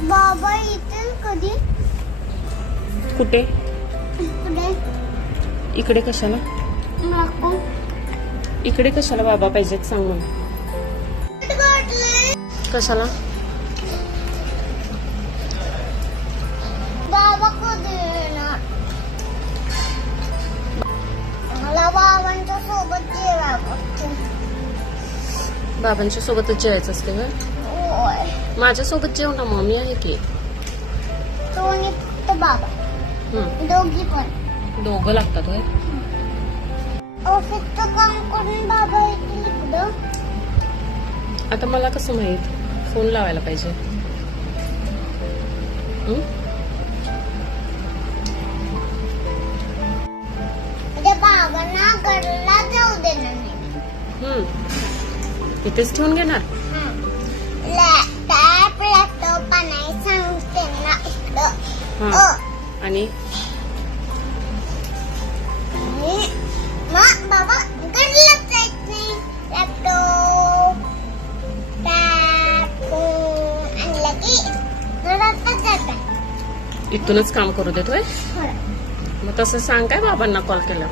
बाबा इथे कधी कुठे इकडे इकडे कशाला नको इकडे कशाला बाबा पाहिजेत सांग मला कशाला बाबा कधी येणार मला बाबांच्या सोबत जेवायचं बाबांच्या सोबतच जेवायचं असते का होय माझ्या सोबत जेव ना मम्मी आहे की तो आणि फक्त बाबा दोघी पण दोघं लागतात होय ऑफिसचं काम करून बाबा येतील इकडं आता मला कसं माहित फोन लावायला पाहिजे म्हणजे बाबांना घरला जाऊ देणार नाही इथेच ठेवून घेणार लॅपटॉप नाही सांगते ना इकडं आणि मग बाबा घरला जायच नाही लॅपटॉप आणलं की घरातच जातात इथूनच काम करू देतोय मग तसं सांग काय बाबांना कॉल केला